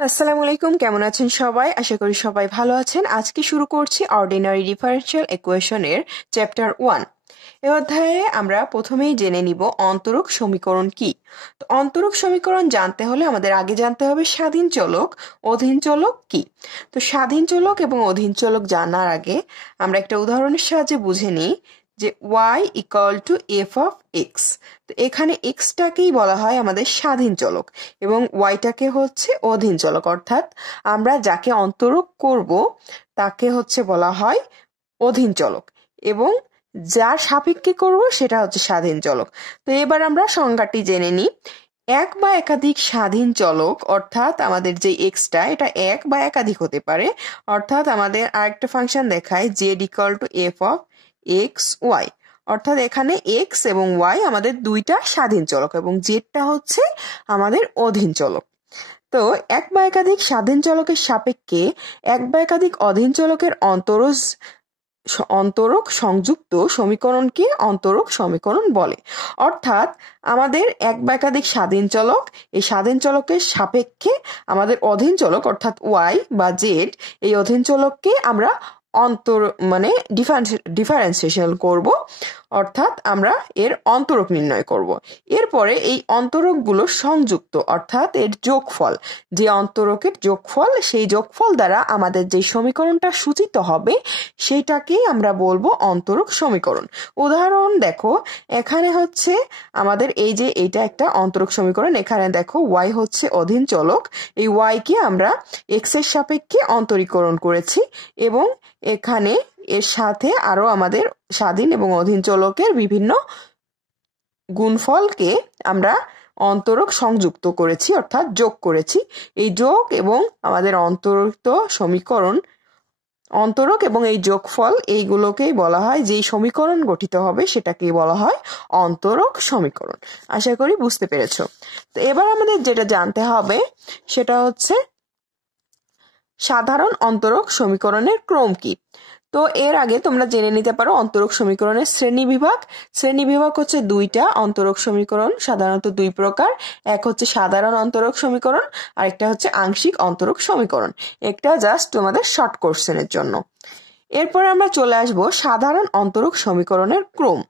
আসসালামু আলাইকুম, কেমন আছেন সবাই? আশা করি সবাই ভালো আছেন। আজকে শুরু করছি অর্ডিনারি ডিফারেনশিয়াল ইকুয়েশনের চ্যাপ্টার 1। এই অধ্যায়ে আমরা প্রথমেই জেনে নিব অন্তরক সমীকরণ কি। তো অন্তরক সমীকরণ জানতে হলে আমাদের আগে জানতে হবে স্বাধীন চলক, অধীন চলক কি। তো স্বাধীন চলক এবং অধীন চলক জানার আগে আমরা একটা উদাহরণের সাহায্যে বুঝে নিই যে y equal to F of x. তো এখানে এক্সটাকেই বলা হয় আমাদের স্বাধীন চলক এবং ওয়াইটাকে হচ্ছে অধীন চলক, অর্থাৎ আমরা যাকে অন্তরক করব তাকে হচ্ছে বলা হয় অধীন চলক এবং যার সাপেক্ষে করব সেটা হচ্ছে স্বাধীন চলক। তো এবার আমরা সংজ্ঞাটি জেনে নিই। এক বা একাধিক স্বাধীন চলক, অর্থাৎ আমাদের যে এক্সটা এটা এক বা একাধিক হতে পারে। অর্থাৎ আমাদের আরেকটা ফাংশন দেখায় Z equal to F of X Y, অর্থাৎ এখানে এক্স এবং ওয়াই আমাদের দুইটা স্বাধীন চলক এবং জেডটা হচ্ছে আমাদের অধীন চলক। তো এক বা একাধিক স্বাধীন চলকের সাপেক্ষে এক বা একাধিক অধীন চলকের অন্তরক সংযুক্ত সমীকরণকে অন্তরক সমীকরণ বলে। অর্থাৎ আমাদের এক বা একাধিক স্বাধীন চলক, এই স্বাধীন চলকের সাপেক্ষে আমাদের অধীন চলক অর্থাৎ ওয়াই বা জেড, এই অধীন চলককে আমরা ডিফারেন্সিয়েশন করব, অর্থাৎ আমরা এর অন্তরক নির্ণয় করব। এরপরে এই অন্তরকগুলো সংযুক্ত অর্থাৎ এর যোগফল, যে অন্তরকের যোগফল, সেই যোগফল দ্বারা আমাদের যে সমীকরণটা সূচিত হবে সেইটাকেই আমরা বলবো অন্তরক সমীকরণ। উদাহরণ দেখো, এখানে হচ্ছে আমাদের এইটা একটা অন্তরক সমীকরণ। এখানে দেখো ওয়াই হচ্ছে অধীন চলক, এই ওয়াই কে আমরা এক্স এর সাপেক্ষে অন্তরীকরণ করেছি এবং এখানে এর সাথে আরো আমাদের স্বাধীন এবং অধীন চলকের বিভিন্ন গুণফলকে আমরা অন্তরক সংযুক্ত করেছি অর্থাৎ যোগ করেছি। এই যোগ এবং আমাদের অন্তরক এবং এই যোগফল, এইগুলোকেই বলা হয়, যেই সমীকরণ গঠিত হবে সেটাকেই বলা হয় অন্তরক সমীকরণ। আশা করি বুঝতে পেরেছো। তো এবার আমাদের যেটা জানতে হবে সেটা হচ্ছে সাধারণ অন্তরক সমীকরণের ক্রম কি। তো এর আগে তোমরা জেনে নিতে পারো অন্তরক সমীকরণের শ্রেণীবিভাগ হচ্ছে দুইটা। অন্তরক সমীকরণ সাধারণত দুই প্রকার, এক হচ্ছে সাধারণ অন্তরক সমীকরণ আর একটা হচ্ছে আংশিক অন্তরক সমীকরণ। একটা জাস্ট তোমাদের শর্ট কোশ্চেনের জন্য। এরপরে আমরা চলে আসব সাধারণ অন্তরক সমীকরণের ক্রম।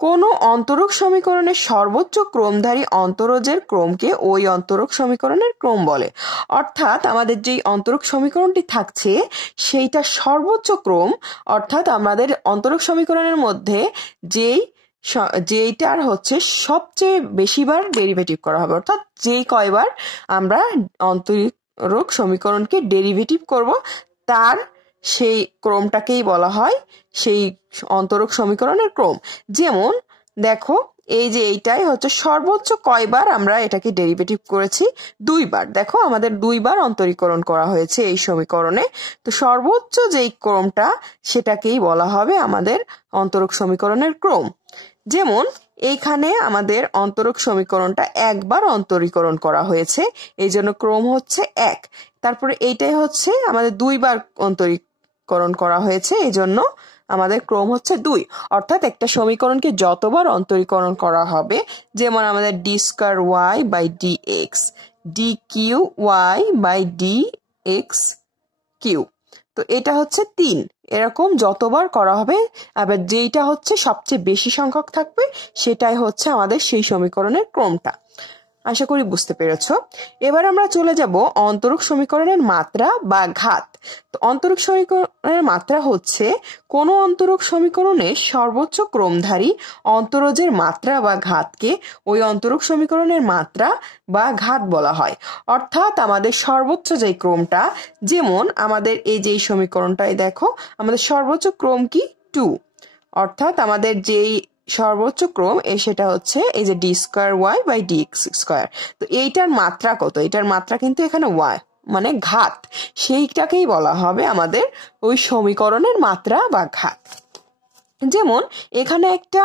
কোন অন্তরক সমীকরণের সর্বোচ্চ ক্রমধারী অন্তরজের ক্রমকে ওই অন্তরক সমীকরণের ক্রম বলে। অর্থাৎ আমাদের যেই অন্তরক সমীকরণটি থাকছে সেইটা সর্বোচ্চ ক্রম, অর্থাৎ আমাদের অন্তরক সমীকরণের মধ্যে যেইটার হচ্ছে সবচেয়ে বেশিবার ডেরিভেটিভ করা হবে, অর্থাৎ যেই কয়বার আমরা অন্তরক সমীকরণকে ডেরিভেটিভ করব তার সেই ক্রমটাকেই বলা হয় সেই অন্তরক সমীকরণের ক্রম। যেমন দেখো, এইটাই হচ্ছে সর্বোচ্চ কয়বার আমরা এটাকে ডেরিভেটিভ করেছি, দুইবার। দেখো আমাদের দুইবার অন্তরীকরণ করা হয়েছে এই সমীকরণে। তো সর্বোচ্চ যেই ক্রমটা সেটাকেই বলা হবে আমাদের অন্তরক সমীকরণের ক্রম। যেমন এইখানে আমাদের অন্তরক সমীকরণটা একবার অন্তরীকরণ করা হয়েছে, এই জন্য ক্রম হচ্ছে এক। তারপরে এইটাই হচ্ছে আমাদের দুইবার অন্তরীকরণ করা হয়েছে, এই জন্য আমাদের ক্রম হচ্ছে দুই। অর্থাৎ একটা সমীকরণকে যতবার অন্তরীকরণ করা হবে, যেমন আমাদের D square Y by D X, D Q Y by D X Q, তো এটা হচ্ছে 3। এরকম যতবার করা হবে, আবার যেইটা হচ্ছে সবচেয়ে বেশি সংখ্যক থাকবে সেটাই হচ্ছে আমাদের সেই সমীকরণের ক্রমটা। আশা করি বুঝতে পেরেছো। এবার আমরা চলে যাব অন্তরক সমীকরণের মাত্রা বা ঘাত। তো অন্তরক সমীকরণের মাত্রা হচ্ছে কোন অন্তরক সমীকরণের সর্বোচ্চ ক্রমধারী অন্তরজের মাত্রা বা ঘাতকে ওই অন্তরক সমীকরণের মাত্রা বা ঘাত বলা হয়। অর্থাৎ আমাদের সর্বোচ্চ যেই ক্রমটা, যেমন আমাদের যেই সমীকরণটাই দেখো, আমাদের সর্বোচ্চ ক্রম কি 2, অর্থাৎ আমাদের যেই সর্বোচ্চ ক্রম সেটা হচ্ছে এই যে D square Y by D X square. তো এইটার মাত্রা কত? এটার মাত্রা কিন্তু এখানে ওয়াই, মানে ঘাত, সেইটাকেই বলা হবে আমাদের ওই সমীকরণের মাত্রা বা ঘাত। যেমন এখানে একটা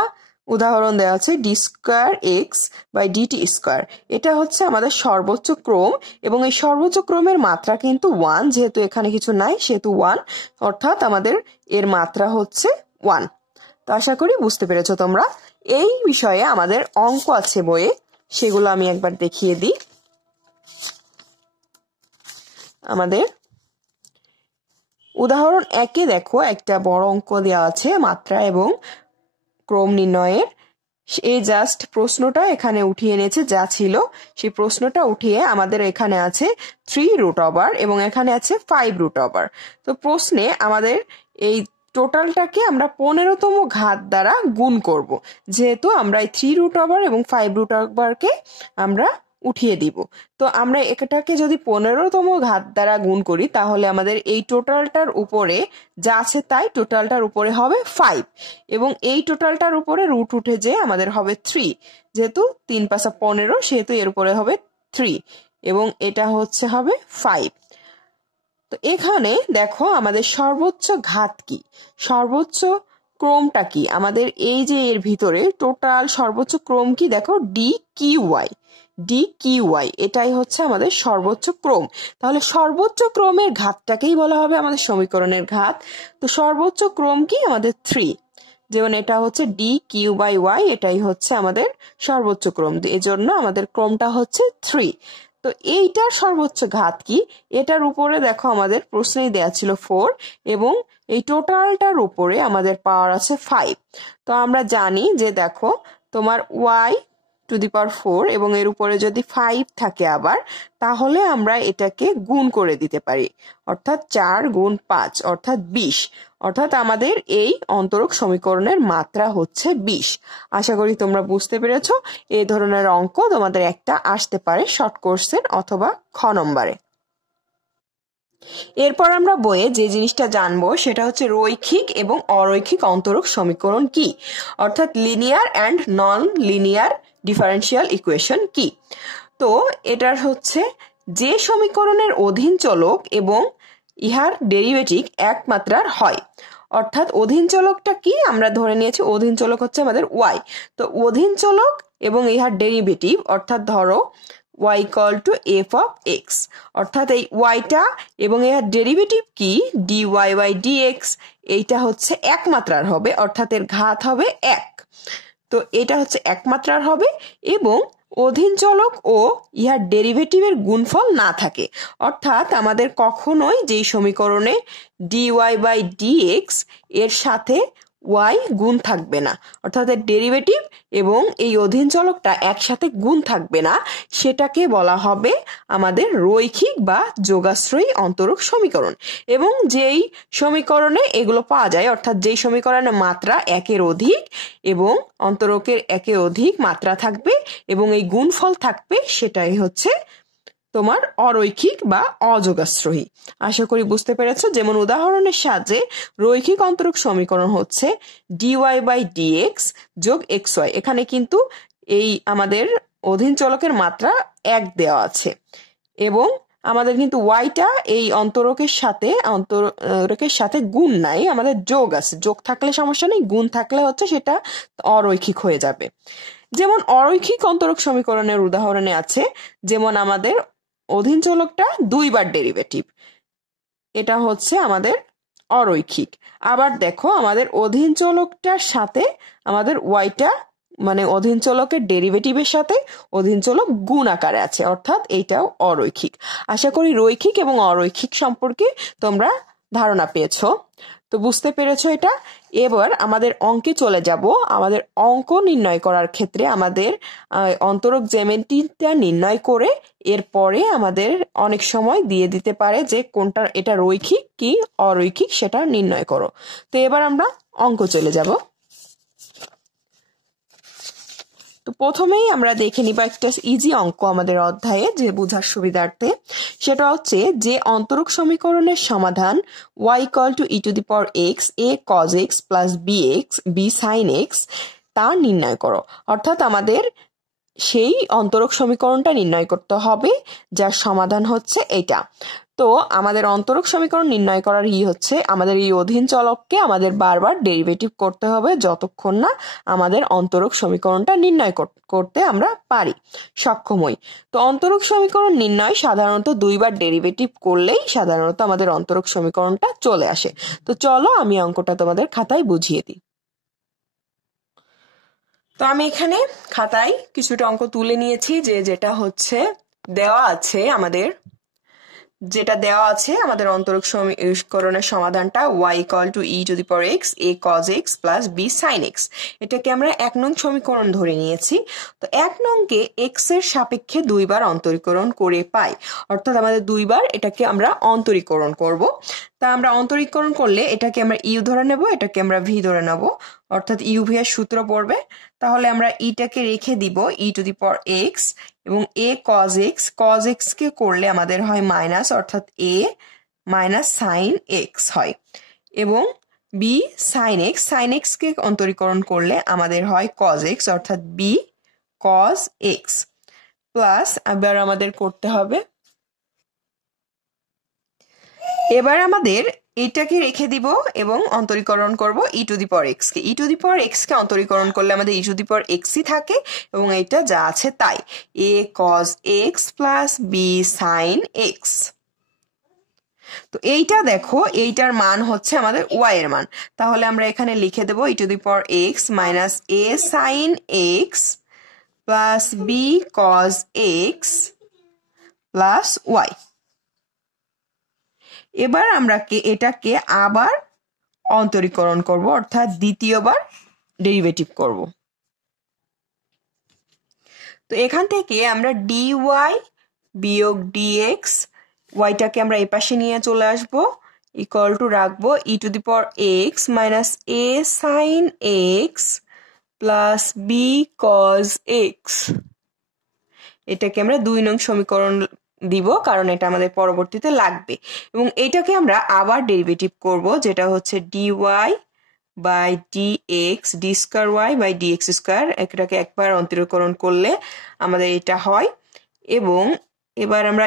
উদাহরণ দেওয়া আছে D square X by DT square, এটা হচ্ছে আমাদের সর্বোচ্চ ক্রম এবং এই সর্বোচ্চ ক্রমের মাত্রা কিন্তু 1, যেহেতু এখানে কিছু নাই সেহেতু 1, অর্থাৎ আমাদের এর মাত্রা হচ্ছে 1। তো আশা করি বুঝতে পেরেছো তোমরা। এই বিষয়ে আমাদের অঙ্ক আছে বইয়ে, সেগুলো আমি একবার দেখিয়ে দিই। আমাদের উদাহরণ 1-এ দেখো একটা বড় অঙ্ক দেওয়া আছে মাত্রা এবং ক্রম নির্ণয়ের। এই জাস্ট প্রশ্নটা এখানে উঠিয়ে এনেছে, যা ছিল সেই প্রশ্নটা উঠিয়ে আমাদের এখানে আছে 3√, এবং এখানে আছে 5√। তো প্রশ্নে আমাদের এই টোটালটাকে আমরা 15তম ঘাত দ্বারা গুণ করব, যেহেতু আমরা এই 3√, এবং 5√কে আমরা উঠিয়ে দিব। তো আমরা এটাকে যদি 15তম ঘাত দ্বারা গুণ করি তাহলে আমাদের এই টোটালটার উপরে যা আছে তাই টোটালটার উপরে হবে 5, এবং এই টোটালটার উপরে রুট উঠে যে আমাদের হবে 3, যেহেতু 3 × 5 = 15, সেহেতু এর উপরে হবে 3, এবং এটা হবে 5। তো এখানে দেখো আমাদের সর্বোচ্চ ঘাত কি, সর্বোচ্চ ক্রমটা কি, আমাদের এই যে এর ভিতরে টোটাল সর্বোচ্চ ক্রম কি, দেখো DQY, এটাই হচ্ছে আমাদের সর্বোচ্চ ক্রম। তাহলে সর্বোচ্চ ক্রমের ঘাতটাকেই বলা হবে আমাদের সমীকরণের ঘাত। তো সর্বোচ্চ ক্রম কি, আমাদের 3, যেমন এটা হচ্ছে DQ/Y, এটাই হচ্ছে আমাদের সর্বোচ্চ ক্রম, এজন্য আমাদের ক্রমটা হচ্ছে 3। তো এইটার সর্বোচ্চ ঘাত কি, এটার উপরে দেখো আমাদের প্রশ্নেই দেয়া ছিল 4, এবং এই টোটালটার উপরে আমাদের পাওয়ার আছে 5। তো আমরা জানি যে দেখো তোমার y⁴, এবং এর উপরে যদি 5 থাকে আবার, তাহলে আমরা এটাকে গুণ করে দিতে পারি, অর্থাৎ 4 × 5 অর্থাৎ 20, অর্থাৎ আমাদের এই অন্তরক সমীকরণের মাত্রা হচ্ছে 20। আশা করি তোমরা বুঝতে পেরেছো। এই ধরনের অঙ্ক তোমাদের একটা আসতে পারে শর্ট কোর্সের অথবা খ নম্বরে। এরপর আমরা বইয়ে যে জিনিসটা জানবো সেটা হচ্ছে রৈখিক এবং অরৈখিক অন্তরক সমীকরণ কি, অর্থাৎ linear and non linear differential equation কি। তো এটার হচ্ছে যে সমীকরণের অধীন চলক এবং ইহার ডেরিভেটিভ এক মাত্রার হয়, অর্থাৎ অধীন চলকটা কি, আমরা ধরে নিয়েছি অধীন চলক হচ্ছে আমাদের y। তো অধীন চলক এবং ইহার ডেরিভেটিভ, অর্থাৎ ধরো y = f(x), অর্থাৎ এই yটা এবং এর ডেরিভেটিভ কি dy/dx, এইটা হচ্ছে এক মাত্রার হবে, অর্থাৎ এর ঘাত হবে 1। তো এটা হচ্ছে এক মাত্রার হবে এবং অধীন চলক ও ইহার ডেরিভেটিভের গুণফল না থাকে, অর্থাৎ আমাদের কখনোই যেই সমীকরণে dy/dx এর সাথে y গুণ থাকবে না, অর্থাৎ এর ডেরিভেটিভ এবং এই অধীন চলকটা একসাথে গুণ থাকবে না, সেটাকে বলা হবে আমাদের রৈখিক বা যোগাশ্রয়ী অন্তরক সমীকরণ। এবং যেই সমীকরণে এগুলো পাওয়া যায়, অর্থাৎ যেই সমীকরণে মাত্রা 1-এর অধিক এবং অন্তরকের 1-এর অধিক মাত্রা থাকবে এবং এই গুণফল থাকবে, সেটাই হচ্ছে তোমার অরৈখিক বা অযোগাশ্রয়ী। আশা করি বুঝতে পেরেছো। যেমন উদাহরণের সাহায্যে রৈখিক অন্তরক সমীকরণ হচ্ছে dy/dx + xy, এখানে কিন্তু এই আমাদের অধীন চলকের মাত্রা 1 দেওয়া আছে এবং আমাদের কিন্তু yটা এই অন্তরকের সাথে গুণ নাই, আমাদের যোগ আছে, যোগ থাকলে সমস্যা নেই, গুণ থাকলে হচ্ছে সেটা অরৈখিক হয়ে যাবে। যেমন অরৈখিক অন্তরক সমীকরণের উদাহরণে আছে, যেমন আমাদের অধীন চলকটা 2 বার ডেরিভেটিভ, এটা হচ্ছে আমাদের অরৈখিক। আবার দেখো আমাদের অধীন চলকটার সাথে আমাদের yটা মানে অধীন চলকের ডেরিভেটিভের সাথে অধীন চলক গুণ আকারে আছে, অর্থাৎ এইটাও অরৈখিক। আশা করি রৈখিক এবং অরৈখিক সম্পর্কে তোমরা ধারণা পেয়েছো, তো বুঝতে পেরেছো এটা। এবার আমাদের অঙ্কে চলে যাব। আমাদের অঙ্ক নির্ণয় করার ক্ষেত্রে আমাদের অন্তরক জ্যামিতিটা নির্ণয় করে এরপরে আমাদের অনেক সময় দিয়ে দিতে পারে যে কোনটা এটা রৈখিক কি অরৈখিক সেটা নির্ণয় করো। তো এবার আমরা অঙ্ক চলে যাব। তো প্রথমেই আমরা দেখে নিব একটা ইজি অঙ্ক আমাদের অধ্যায়ে, যে বোঝার সুবিধার্থে। সেটা হচ্ছে যে অন্তরক সমীকরণের সমাধান y = e⁴x a cos x + bx b sin x তা নির্ণয় করো। অর্থাৎ আমাদের সেই অন্তরক সমীকরণটা নির্ণয় করতে হবে যার সমাধান হচ্ছে এটা। তো আমাদের অন্তরক সমীকরণ নির্ণয় করার হচ্ছে আমাদের এই অধীন চলককে আমাদের বারবার ডেরিভেটিভ করতে হবে যতক্ষণ না আমাদের অন্তরক সমীকরণটা নির্ণয় করতে আমরা পারি, সক্ষম হই। তো অন্তরক সমীকরণ নির্ণয় সাধারণত 2 বার ডেরিভেটিভ করলেই সাধারণত আমাদের অন্তরক সমীকরণটা চলে আসে। তো চলো আমি অঙ্কটা তোমাদের খাতায় বুঝিয়ে দিই। তো আমি এখানে খাতায় কিছুটা অঙ্ক তুলে নিয়েছি, যেটা হচ্ছে দেওয়া আছে আমাদের যেটা দেওয়া আছে আমাদের অন্তরক সমীকরণের সমাধানটা y = e⁴x a cos x plus b sin x। এটাকে আমরা 1 নং সমীকরণ ধরে নিয়েছি। তো 1 নংকে x এর সাপেক্ষে 2 বার অন্তরীকরণ করে পাই, অর্থাৎ আমাদের 2 বার এটাকে আমরা অন্তরীকরণ করব। তা আমরা অন্তরীকরণ করলে এটাকে আমরা u ধরে নেব, এটাকে আমরা v ধরে নেব, অর্থাৎ u v এর সূত্র পড়বে। তাহলে আমরা ইটাকে রেখে দিব e⁴x এবং a cos x কে করলে আমাদের হয় মাইনাস, অর্থাৎ a মাইনাস সাইন x হয়, এবং b sin x কে অন্তরীকরণ করলে আমাদের হয় cos x, অর্থাৎ b cos x প্লাস আবার আমাদের করতে হবে, এবার আমাদের এটাকে রেখে দিব এবং অন্তরীকরণ করব e⁴x কে। e⁴x কে অন্তরীকরণ করলে আমাদের e⁴xই থাকে এবং এটা যা আছে তাই, a cos x plus b sin x। তো এইটা দেখো, এইটার মান হচ্ছে আমাদের y এর মান, তাহলে আমরা এখানে লিখে দেব e⁴x minus a sin x plus b cos x plus y। এবার আমরা এটাকে আবার অন্তরীকরণ করব, অর্থাৎ দ্বিতীয়বার ডেরিভেটিভ করব। তো এখান থেকে আমরা dy বিয়োগ dx, yটাকে আমরা এই পাশে নিয়ে চলে আসব, ইকুয়াল টু রাখবো e⁴x minus a sin x plus b cos x। এটাকে আমরা 2 নং সমীকরণ দিব, কারণ এটা আমাদের পরবর্তীতে লাগবে, এবং এটাকে আমরা আবার ডেরিভেটিভ করব, যেটা হচ্ছে dy by dx d²y by dx²। এটাকে একবার অন্তরীকরণ করলে আমাদের এটা হয়, এবং এবার আমরা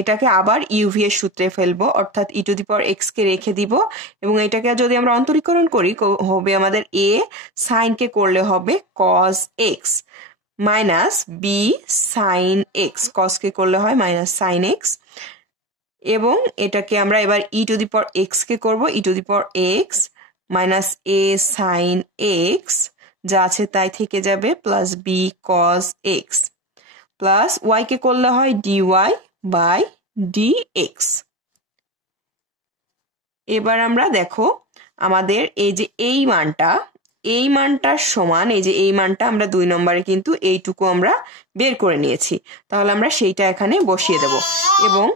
এটাকে আবার uv এর সূত্রে ফেলবো, অর্থাৎ e⁴x কে রেখে দিব, এবং এটাকে যদি আমরা অন্তরীকরণ করি হবে আমাদের a sin কে করলে হবে cos x minus b sin x, cos কে করলে হয় মাইনাস sin x, এবং এটাকে আমরা এবার e⁴x কে করব e⁴x minus a sin x, যা আছে তাই থেকে যাবে, plus b cos x plus y কে করলে হয় dy বাই dx। এবার আমরা দেখো আমাদের এই যে এই মানটার সমান, এই যে এই মানটা আমরা 2 নম্বরে কিন্তু এইটুকু আমরা বের করে নিয়েছি, তাহলে আমরা সেইটা এখানে বসিয়ে দেব, এবং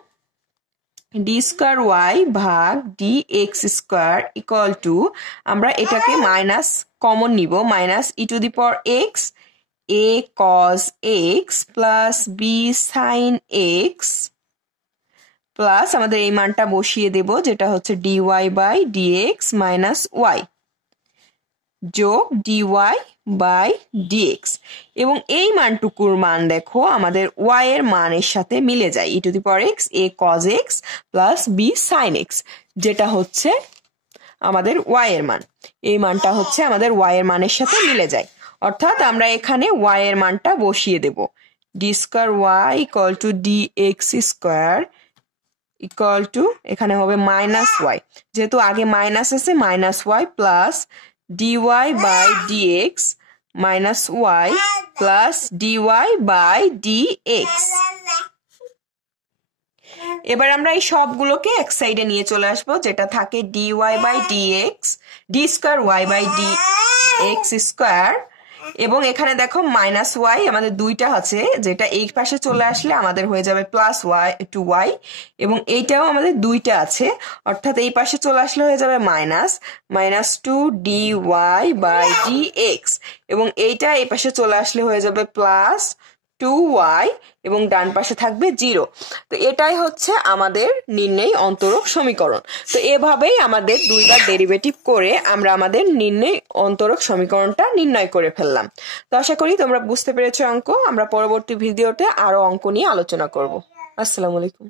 d²y ভাগ dx² ইকুয়াল টু, আমরা এটাকে মাইনাস কমন নিব, minus e⁴x a cos x plus b sin x plus আমাদের এই মানটা বসিয়ে দেব, যেটা হচ্ছে dy by dx minus y যোগ dy বাই dx, এবং এই মানটুকুর মান দেখো আমাদের y এর মানের সাথে মিলে যায়, e⁴x a cos x plus b sin x, যেটা হচ্ছে আমাদের y এর মান। এই মানটা হচ্ছে আমাদের y এর মানের সাথে মিলে যায়, অর্থাৎ আমরা এখানে y এর মানটা বসিয়ে দেব, d²y equal to dx² equal to, এখানে হবে মাইনাস y, যেহেতু আগে মাইনাস আছে minus y plus dy by dx minus y plus dy by dx। এবার আমরা এই সবগুলোকে এক সাইডে নিয়ে চলে আসবো, যেটা থাকে dy by dx d²y by dx², এবং এখানে দেখো মাইনাস y আমাদের দুইটা আছে, যেটা এই পাশে চলে আসলে আমাদের হয়ে যাবে প্লাস y, এবং এইটাও আমাদের দুইটা আছে, অর্থাৎ এই পাশে চলে আসলে হয়ে যাবে মাইনাস 2dy বাই dx, এবং এইটা এই পাশে চলে আসলে হয়ে যাবে প্লাস 2y, এবং ডান পাশে থাকবে 0। তো এটাই হচ্ছে আমাদের নির্ণয় অন্তরক সমীকরণ। তো এভাবেই আমাদের 2 বার ডেরিভেটিভ করে আমরা আমাদের নির্ণয় অন্তরক সমীকরণটা নির্ণয় করে ফেললাম। তো আশা করি তোমরা বুঝতে পেরেছো অঙ্ক। আমরা পরবর্তী ভিডিওতে আরো অঙ্ক নিয়ে আলোচনা করব। আসসালামু আলাইকুম।